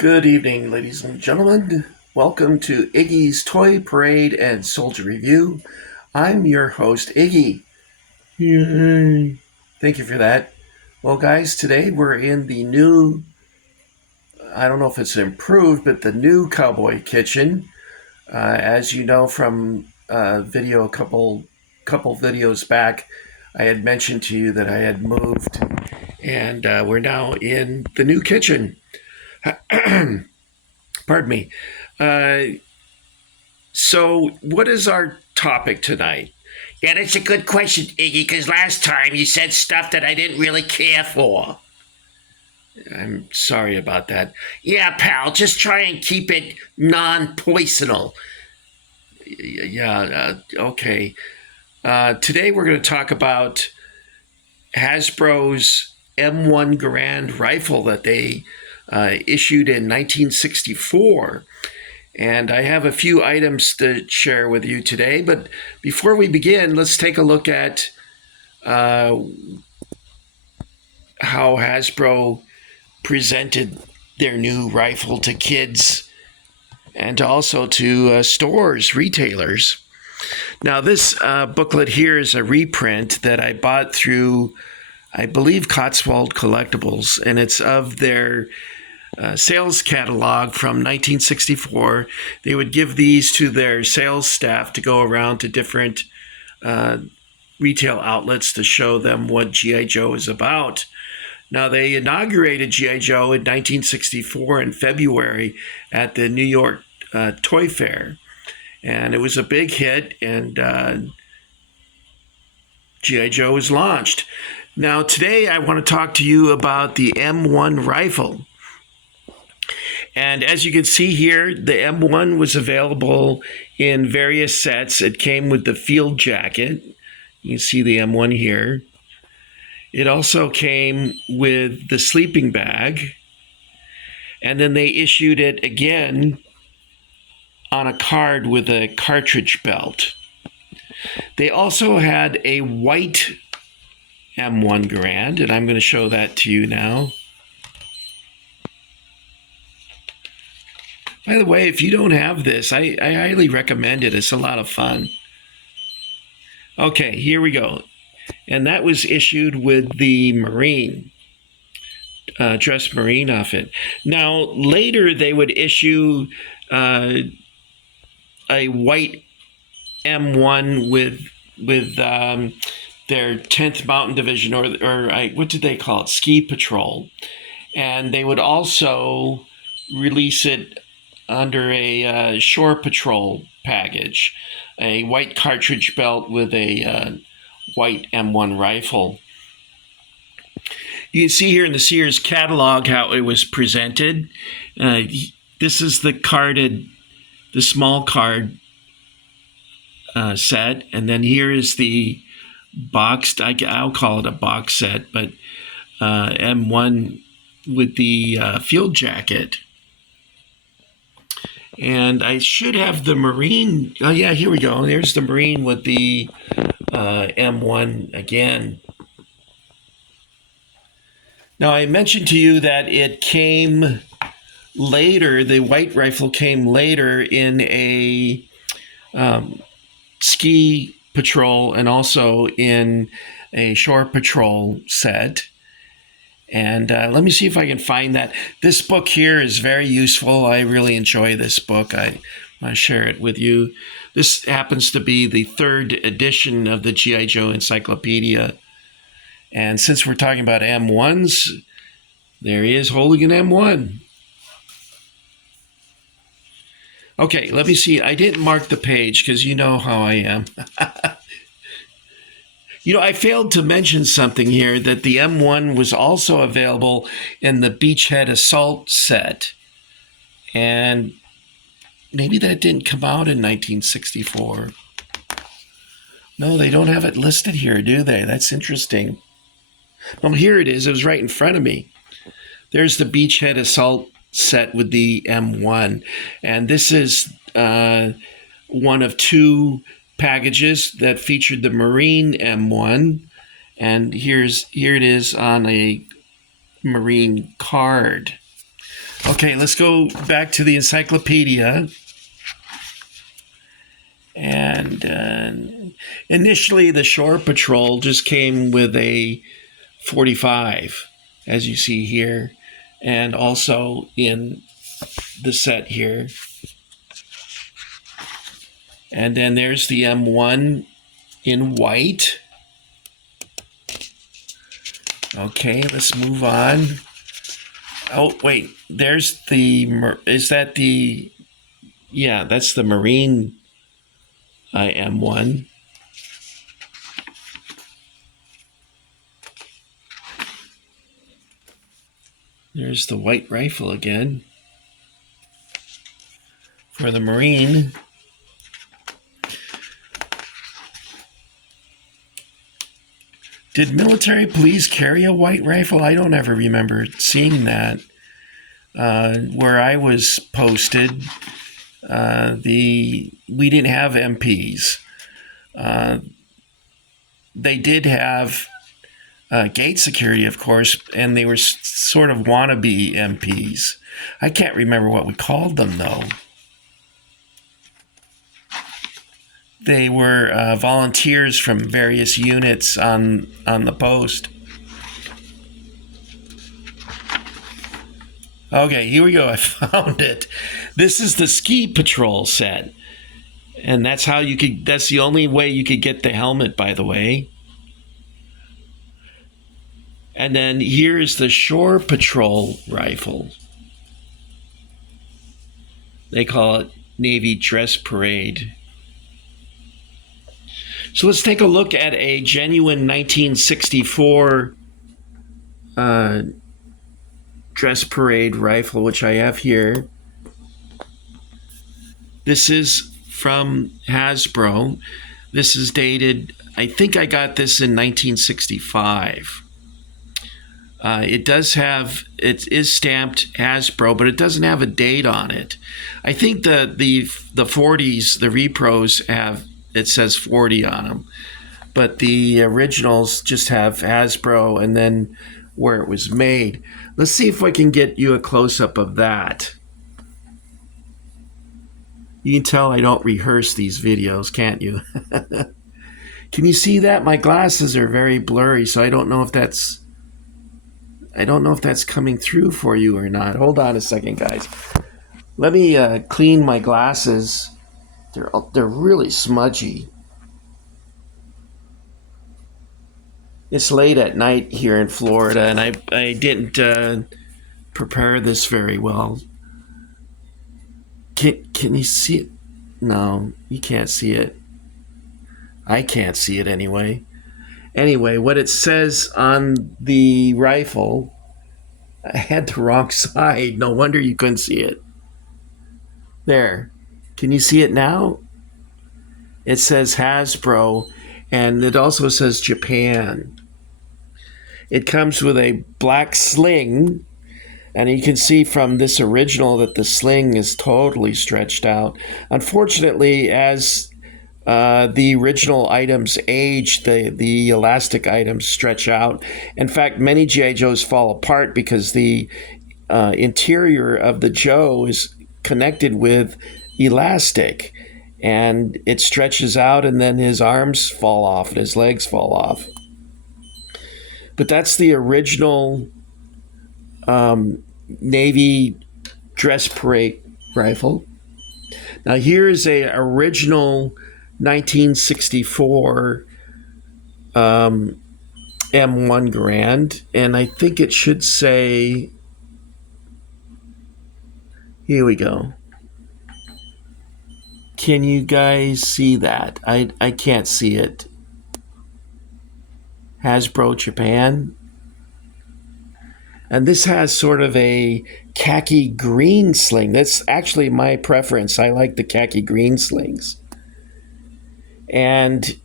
Good evening, ladies and gentlemen. Welcome to Iggy's Toy Parade and Soldier Review. I'm your host, Iggy. Yay. Thank you for that. Well, guys, today we're in the new, I don't know if it's improved, but the new Cowboy Kitchen. As you know from video a couple videos back, I had mentioned to you that I had moved, and we're now in the new kitchen. Pardon me. So, what is our topic tonight? Yeah, that's a good question, Iggy, because last time you said stuff that I didn't really care for. I'm sorry about that. Yeah, pal, just try and keep it non-poisonal. Yeah, okay. Today we're going to talk about Hasbro's M1 Garand Rifle that they issued in 1964. And I have a few items to share with you today. But before we begin, let's take a look at how Hasbro presented their new rifle to kids and also to stores, retailers. Now, this booklet here is a reprint that I bought through, I believe, Cotswold Collectibles, and it's of their sales catalog from 1964. They would give these to their sales staff to go around to different retail outlets to show them what G.I. Joe is about. Now, they inaugurated G.I. Joe in 1964 in February at the New York Toy Fair, and it was a big hit, and G.I. Joe was launched. Now, today I want to talk to you about the M1 rifle. And as you can see here, the M1 was available in various sets. It came with the field jacket. You can see the M1 here. It also came with the sleeping bag. And then they issued it again on a card with a cartridge belt. They also had a white M1 Garand, and I'm going to show that to you now. By the way, if you don't have this, I highly recommend it. It's a lot of fun. Okay, here we go. And that was issued with the Marine, dress Marine outfit. Now, later they would issue a white M1 with their 10th Mountain Division, or what did they call it? Ski Patrol. And they would also release it under a Shore Patrol package, a white cartridge belt with a white M1 rifle. You can see here in the Sears catalog how it was presented. This is the small card set, and then here is the boxed, I'll call it a box set, but M1 with the field jacket. And I should have the Marine. Oh, yeah, here we go. There's the Marine with the M1 again. Now, I mentioned to you that it came later, the white rifle came later in a ski patrol and also in a shore patrol set. And let me see if I can find that. This book here is very useful. I really enjoy this book. I want to share it with you. This happens to be the third edition of the G.I. Joe Encyclopedia. And since we're talking about M1s, there he is holding an M1. Okay, let me see. I didn't mark the page because you know how I am. You know, I failed to mention something here, that the M1 was also available in the Beachhead Assault set. And maybe that didn't come out in 1964. No, they don't have it listed here, do they? That's interesting. Well, here it is. It was right in front of me. There's the Beachhead Assault set with the M1. And this is one of two packages that featured the Marine M1, and here it is on a Marine card. Okay, let's go back to the encyclopedia. And initially, the Shore Patrol just came with a 45, as you see here, and also in the set here. And then there's the M1 in white. Okay, let's move on. Oh, wait, there's the, is that the, yeah, that's the Marine M1. There's the white rifle again for the Marine. Did military police carry a white rifle? I don't ever remember seeing that. Where I was posted, we didn't have MPs. They did have gate security, of course, and they were sort of wannabe MPs. I can't remember what we called them, though. They were volunteers from various units on the post. Okay, here we go. I found it. This is the ski patrol set. And that's how you could, that's the only way you could get the helmet, by the way. And then here is the Shore Patrol rifle. They call it Navy Dress Parade. So let's take a look at a genuine 1964 Dress Parade rifle, which I have here. This is from Hasbro. This is dated, I think I got this in 1965. It does have, it is stamped Hasbro, but it doesn't have a date on it. I think the 40s, the repros have, it says 40 on them, but the originals just have Hasbro and then where it was made. Let's see if I can get you a close-up of that. You can tell I don't rehearse these videos, can't you? Can you see that? My glasses are very blurry, so I don't know if that's coming through for you or not. Hold on a second, guys. Let me clean my glasses. They're really smudgy. It's late at night here in Florida, and I didn't prepare this very well. Can you see it? No, you can't see it. I can't see it anyway. Anyway, what it says on the rifle, I had the wrong side. No wonder you couldn't see it. There. Can you see it now? It says Hasbro, and it also says Japan. It comes with a black sling, and you can see from this original that the sling is totally stretched out. Unfortunately, as the original items age, the elastic items stretch out. In fact, many G.I. Joes fall apart because the interior of the Joe is connected with elastic, and it stretches out, and then his arms fall off and his legs fall off. But that's the original Navy Dress Parade rifle. Now here's a original 1964 M1 Garand, and I think it should say, here we go. Can you guys see that? I can't see it. Hasbro Japan. And this has sort of a khaki green sling. That's actually my preference. I like the khaki green slings. And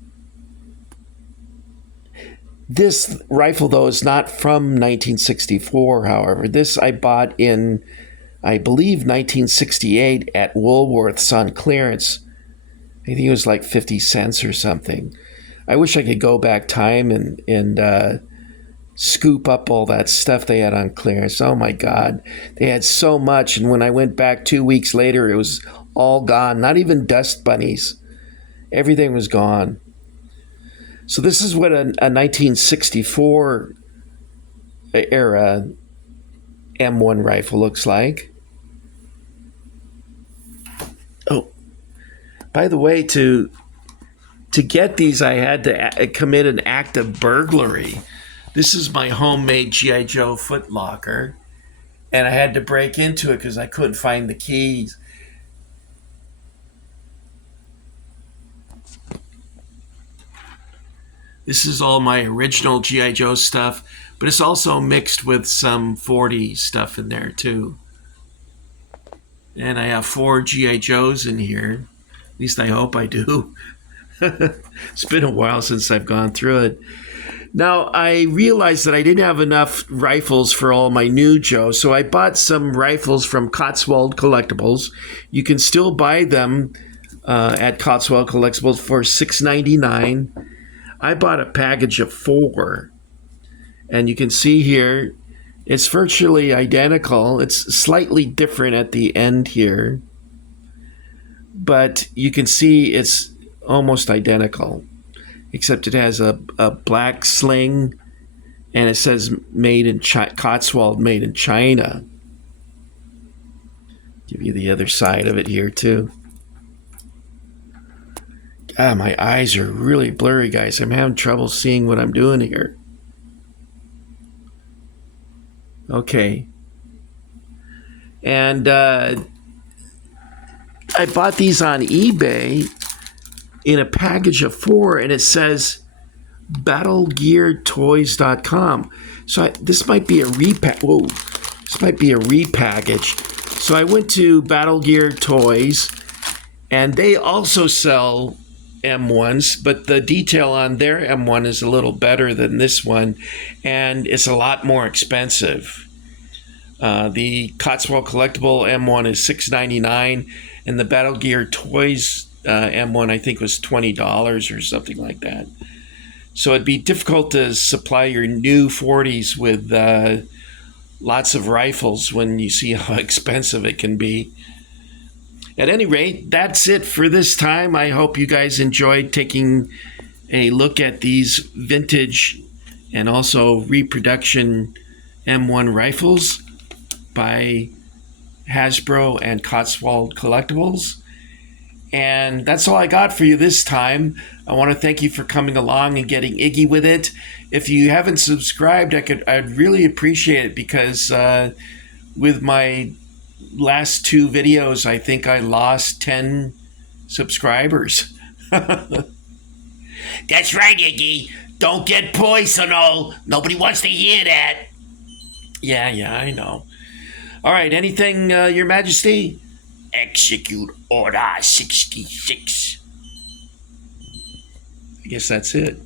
this rifle, though, is not from 1964, however. This I bought in, I believe, 1968 at Woolworth's on clearance. I think it was like 50 cents or something. I wish I could go back time and scoop up all that stuff they had on clearance. Oh my God. They had so much. And when I went back 2 weeks later, it was all gone. Not even dust bunnies. Everything was gone. So this is what a 1964 era M1 rifle looks like. Oh, by the way, to get these, I had to commit an act of burglary. This is my homemade G.I. Joe footlocker, and I had to break into it because I couldn't find the keys. This is all my original G.I. Joe stuff, but it's also mixed with some 40 stuff in there too. And I have 4 G.I. Joes in here. At least I hope I do. It's been a while since I've gone through it. Now, I realized that I didn't have enough rifles for all my new Joes, so I bought some rifles from Cotswold Collectibles. You can still buy them at Cotswold Collectibles for $6.99. I bought a package of 4, and you can see here, it's virtually identical. It's slightly different at the end here, but you can see it's almost identical, except it has a black sling, and it says made in Cotswold, made in China. Give you the other side of it here too. God, my eyes are really blurry, guys. I'm having trouble seeing what I'm doing here. Okay. And I bought these on eBay in a package of 4, and it says battlegeartoys.com. So this might be a this might be a repackage. So I went to Battle Gear Toys, and they also sell M1s, but the detail on their M1 is a little better than this one, and it's a lot more expensive. The Cotswold Collectible M1 is $6.99, and the Battle Gear Toys M1 I think was $20 or something like that. So it'd be difficult to supply your new 40s with lots of rifles when you see how expensive it can be. At any rate, that's it for this time. I hope you guys enjoyed taking a look at these vintage and also reproduction M1 rifles by Hasbro and Cotswold Collectibles. And that's all I got for you this time. I want to thank you for coming along and getting Iggy with it. If you haven't subscribed, I'd really appreciate it, because with my last 2 videos, I think I lost 10 subscribers. That's right, Iggy. Don't get poisonal. Nobody wants to hear that. Yeah, I know. All right, anything, Your Majesty? Execute Order 66. I guess that's it.